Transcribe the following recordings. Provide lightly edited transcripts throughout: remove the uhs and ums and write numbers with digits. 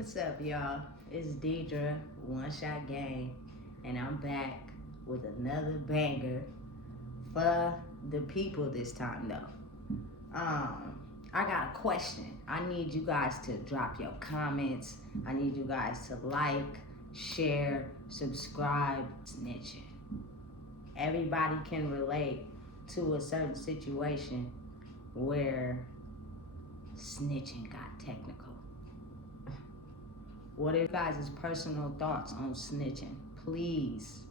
What's up, y'all? It's Deidre, One Shot Game, and I'm back with another banger for the people this time, though. I got a question. I need you guys to drop your comments. I need you guys to like, share, subscribe, snitching. Everybody can relate to a certain situation where snitching got technical. What are you guys' personal thoughts on snitching? Please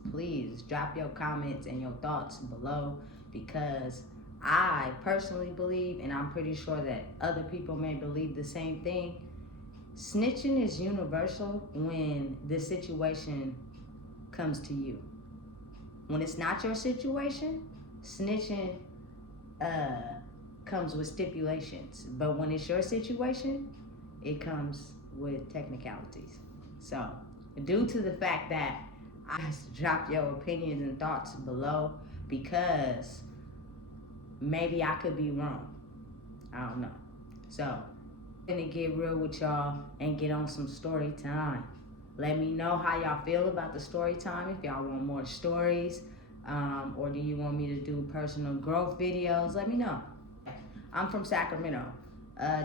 drop your comments and your thoughts below, because I personally believe, and I'm pretty sure that other people may believe the same thing, snitching is universal when the situation comes to you. When it's not your situation, snitching comes with stipulations. But when it's your situation, it comes with technicalities. So, due to the fact that I drop your opinions and thoughts below, because maybe I could be wrong. I don't know. So, I'm gonna get real with y'all and get on some story time. Let me know how y'all feel about the story time. If y'all want more stories, or do you want me to do personal growth videos? Let me know. I'm from Sacramento.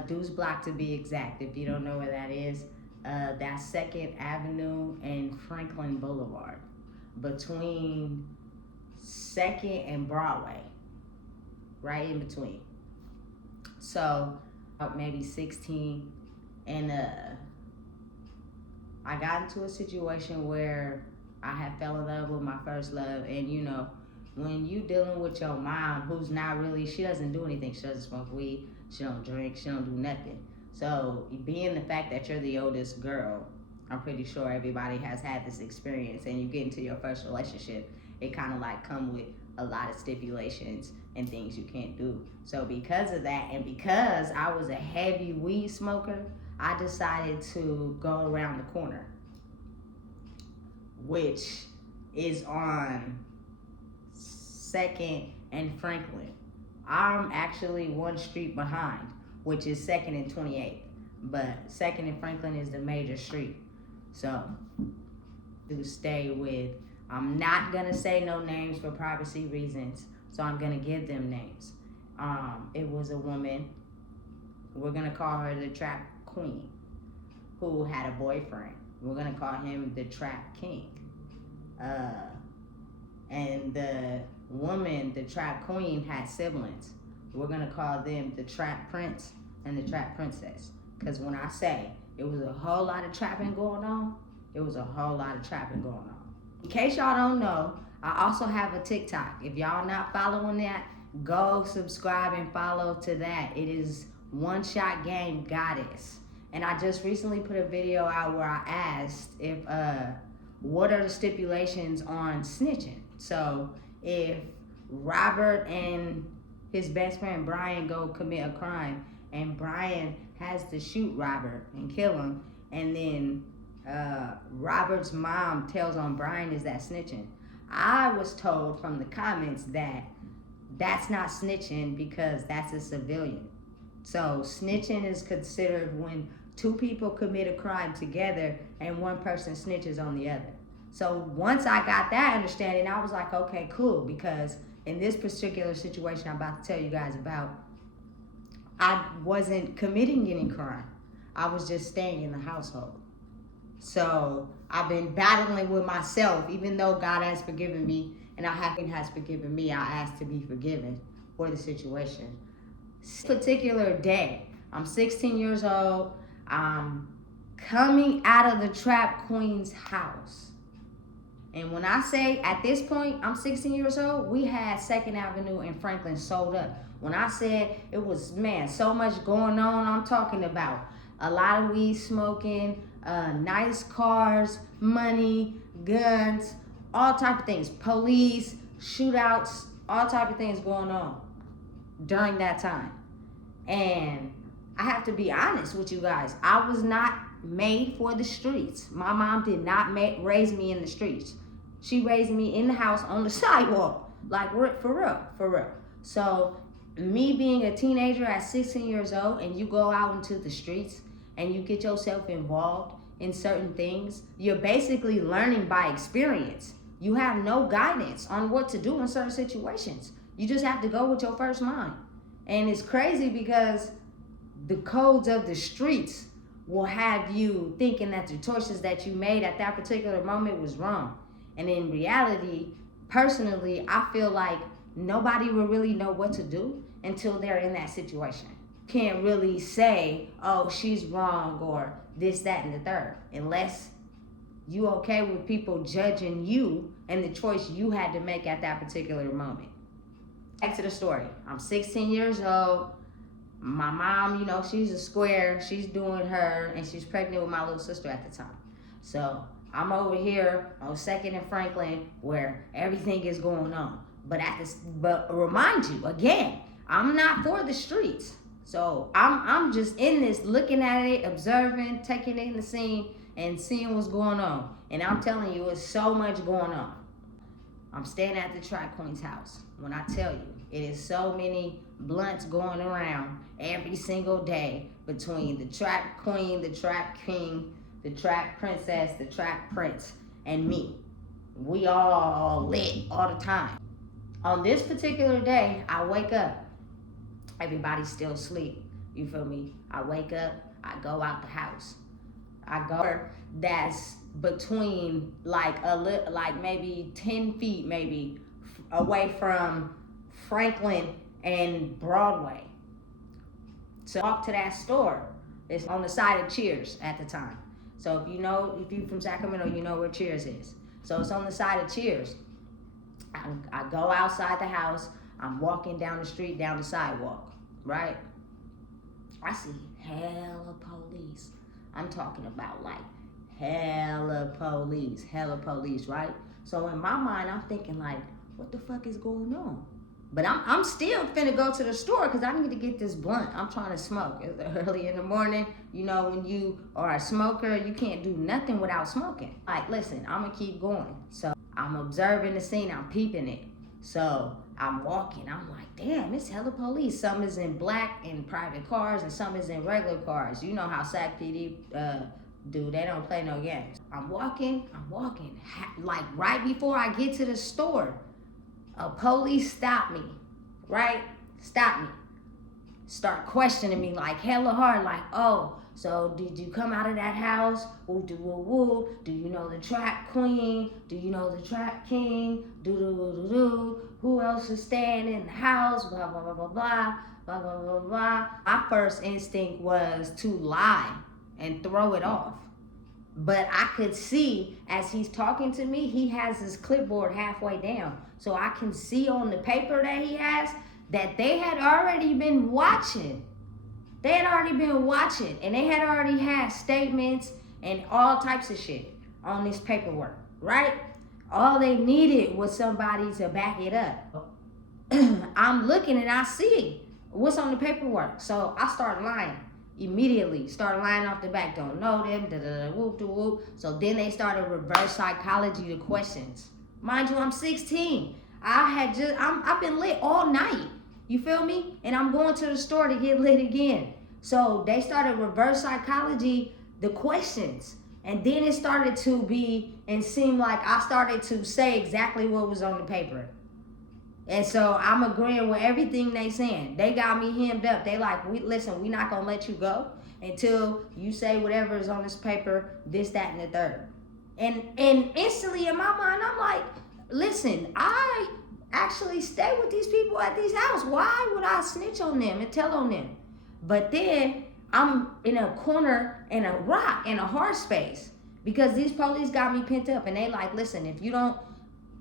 Deuce Block to be exact. If you don't know where that is, that's 2nd Avenue and Franklin Boulevard, between 2nd and Broadway, right in between. So, maybe 16, and I got into a situation where I had fell in love with my first love, and you know, when you dealing with your mom, who's not really, she doesn't do anything. She doesn't smoke weed, she don't drink, she don't do nothing. So being the fact that you're the oldest girl, I'm pretty sure everybody has had this experience, and you get into your first relationship, it kind of like come with a lot of stipulations and things you can't do. So because of that, and because I was a heavy weed smoker, I decided to go around the corner, which is on 2nd and Franklin. I'm actually one street behind, which is 2nd and 28th. But 2nd and Franklin is the major street. So, to stay with, I'm not gonna say no names for privacy reasons, so I'm gonna give them names. It was a woman, we're gonna call her the Trap Queen, who had a boyfriend. We're gonna call him the Trap King. And the woman, the Trap Queen, had siblings. We're gonna call them the Trap Prince and the Trap Princess. Because when I say it was a whole lot of trapping going on, it was a whole lot of trapping going on. In case y'all don't know, I also have a TikTok. If y'all not following that, go subscribe and follow to that. It is One Shot Game Goddess. And I just recently put a video out where I asked if what are the stipulations on snitching. So if Robert and his best friend Brian go commit a crime, and Brian has to shoot Robert and kill him, and then Robert's mom tells on Brian, is that snitching? I was told from the comments that that's not snitching, because that's a civilian. So snitching is considered when two people commit a crime together and one person snitches on the other. So once I got that understanding, I was like, okay, cool, because in this particular situation I'm about to tell you guys about, I wasn't committing any crime. I was just staying in the household. So I've been battling with myself, even though God has forgiven me and has forgiven me, I asked to be forgiven for the situation. This particular day, I'm 16 years old, I'm coming out of the Trap Queen's house. And when I say at this point, I'm 16 years old, we had 2nd Avenue and Franklin sold up. When I said it was, man, so much going on, I'm talking about a lot of weed smoking, nice cars, money, guns, all type of things, police, shootouts, all type of things going on during that time. And I have to be honest with you guys, I was not made for the streets. My mom did not raise me in the streets. She raised me in the house on the sidewalk, like for real. So me being a teenager at 16 years old, and you go out into the streets and you get yourself involved in certain things, you're basically learning by experience. You have no guidance on what to do in certain situations. You just have to go with your first mind. And it's crazy because the codes of the streets will have you thinking that the choices that you made at that particular moment was wrong. And in reality, personally, I feel like nobody will really know what to do until they're in that situation. Can't really say, oh, she's wrong or this, that, and the third, unless you okay with people judging you and the choice you had to make at that particular moment. Back to the story. I'm 16 years old. My mom, you know, she's a square. She's doing her, and she's pregnant with my little sister at the time. So I'm over here on 2nd and Franklin where everything is going on. But remind you, again, I'm not for the streets. So I'm just in this, looking at it, observing, taking in the scene, and seeing what's going on. And I'm telling you, it's so much going on. I'm staying at the Track Queen's house. When I tell you, it is so many blunts going around every single day between the Track Queen, the Track King, the Track Princess, the Track Prince, and me. We all lit all the time. On this particular day, I wake up. Everybody's still asleep. You feel me? I wake up, I go out the house. I go that's between like maybe 10 feet maybe away from Franklin and Broadway. So I walk to that store. It's on the side of Cheers at the time. So if you're from Sacramento, you know where Cheers is. So it's on the side of Cheers. I go outside the house. I'm walking down the street, down the sidewalk, right? I see hella police. I'm talking about like hella police, right? So in my mind, I'm thinking like, what the fuck is going on? But I'm still finna go to the store because I need to get this blunt. I'm trying to smoke. It's early in the morning. You know, when you are a smoker, you can't do nothing without smoking. Like, listen, I'm gonna keep going. So I'm observing the scene, I'm peeping it. So I'm walking, I'm like, damn, it's hella police. Some is in black in private cars and some is in regular cars. You know how SAC PD do, they don't play no games. I'm walking. Like right before I get to the store, a police stop me, right? Stop me. Start questioning me like hella hard, like, oh, so did you come out of that house? Woo, do, woo, woo. Do you know the Track Queen? Do you know the Track King? Do, do, do, do, do. Who else is staying in the house? Blah, blah, blah, blah, blah, blah, blah, blah, blah. My first instinct was to lie and throw it off. But I could see as he's talking to me, he has his clipboard halfway down. So I can see on the paper that he has that they had already been watching. They had already been watching and they had already had statements and all types of shit on this paperwork, right? All they needed was somebody to back it up. I'm looking and I see what's on the paperwork. So I start lying. Immediately start lying off the back, don't know them, whoop to whoop. So then they started reverse psychology the questions. Mind you, I'm 16. I've been lit all night. You feel me? And I'm going to the store to get lit again. So they started reverse psychology the questions. And then it started to be and seem like I started to say exactly what was on the paper. And so I'm agreeing with everything they saying. They got me hemmed up. They like, listen, we not gonna let you go until you say whatever is on this paper, this, that, and the third. And instantly in my mind, I'm like, listen, I actually stay with these people at these houses. Why would I snitch on them and tell on them? But then I'm in a corner in a rock, in a hard space, because these police got me pent up and they like, listen, if you don't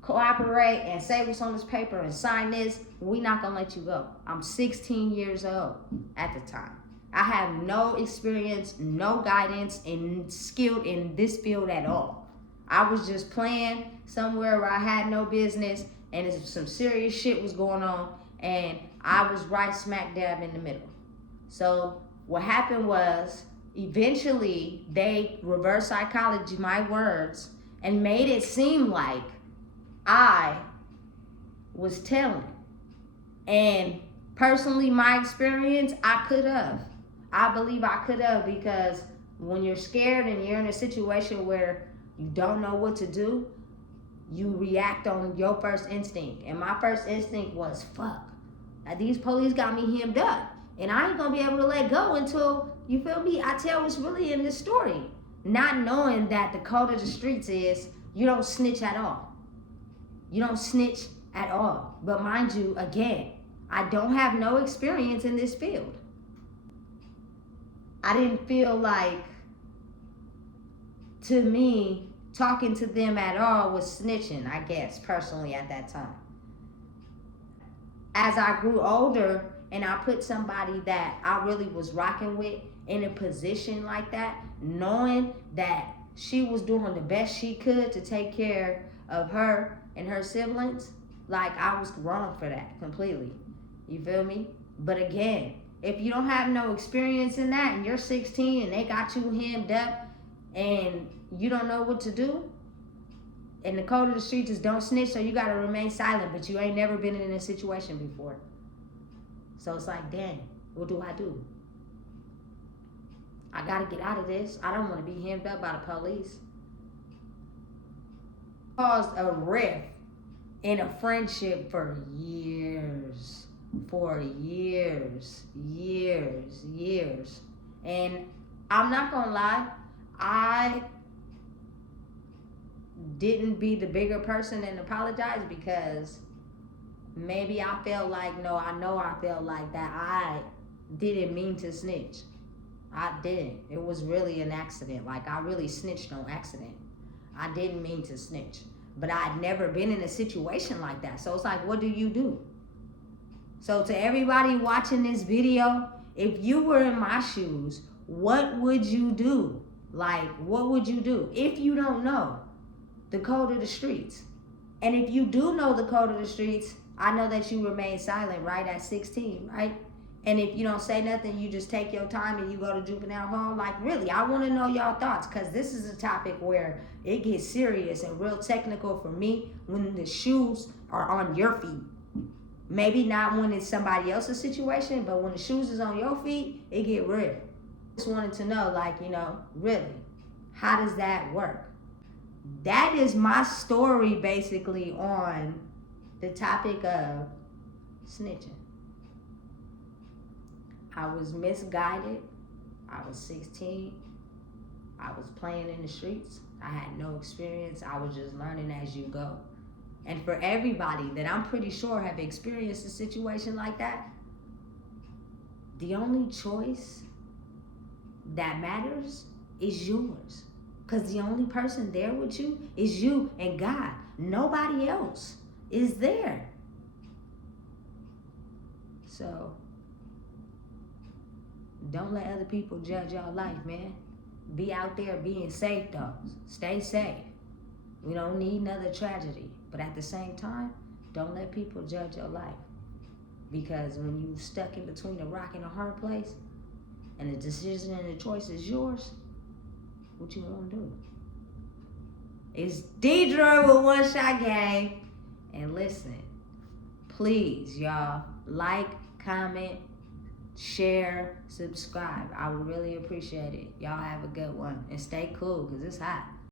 cooperate and say what's on this paper and sign this, we not gonna let you go. I'm 16 years old at the time. I have no experience, no guidance, and skilled in this field at all. I was just playing somewhere where I had no business and some serious shit was going on and I was right smack dab in the middle. So what happened was eventually they reverse psychology my words and made it seem like I was telling. And personally, my experience, I could have. I believe I could have, because when you're scared and you're in a situation where you don't know what to do, you react on your first instinct. And my first instinct was, fuck, these police got me hemmed up. And I ain't gonna be able to let go until, you feel me, I tell what's really in this story. Not knowing that the code of the streets is you don't snitch at all. You don't snitch at all. But mind you, again, I don't have no experience in this field. I didn't feel like, to me, talking to them at all was snitching, I guess, personally at that time. As I grew older and I put somebody that I really was rocking with in a position like that, knowing that she was doing the best she could to take care of her and her siblings, like, I was wrong for that completely. You feel me? But again, if you don't have no experience in that and you're 16 and they got you hemmed up and you don't know what to do, and the code of the streets is don't snitch, so you gotta remain silent, but you ain't never been in a situation before. So it's like, dang, what do I do? I gotta get out of this. I don't wanna be hemmed up by the police. Caused a rift in a friendship for years. Years. And I'm not gonna lie, I didn't be the bigger person and apologize, because maybe I felt like, I felt like that I didn't mean to snitch. I didn't. It was really an accident. Like, I really snitched on accident. I didn't mean to snitch. But I'd never been in a situation like that. So it's like, what do you do? So to everybody watching this video, if you were in my shoes, what would you do? Like, what would you do if you don't know the code of the streets? And if you do know the code of the streets, I know that you remain silent, right, at 16, right? And if you don't say nothing, you just take your time and you go to juvenile hall. Like, really, I want to know y'all thoughts, because this is a topic where it gets serious and real technical for me when the shoes are on your feet. Maybe not when it's somebody else's situation, but when the shoes is on your feet, it get real. Just wanted to know, like, really, how does that work? That is my story, basically, on the topic of snitching. I was misguided. I was 16. I was playing in the streets. I had no experience. I was just learning as you go. And for everybody that I'm pretty sure have experienced a situation like that, the only choice that matters is yours. Because the only person there with you is you and God. Nobody else is there. So, don't let other people judge your life, man. Be out there being safe, though. Stay safe. We don't need another tragedy. But at the same time, don't let people judge your life. Because when you're stuck in between a rock and a hard place, and the decision and the choice is yours, what you want to do? It's Deidre with One Shot Gang. And listen, please, y'all, like, comment, share, subscribe. I would really appreciate it. Y'all have a good one. And stay cool, because it's hot.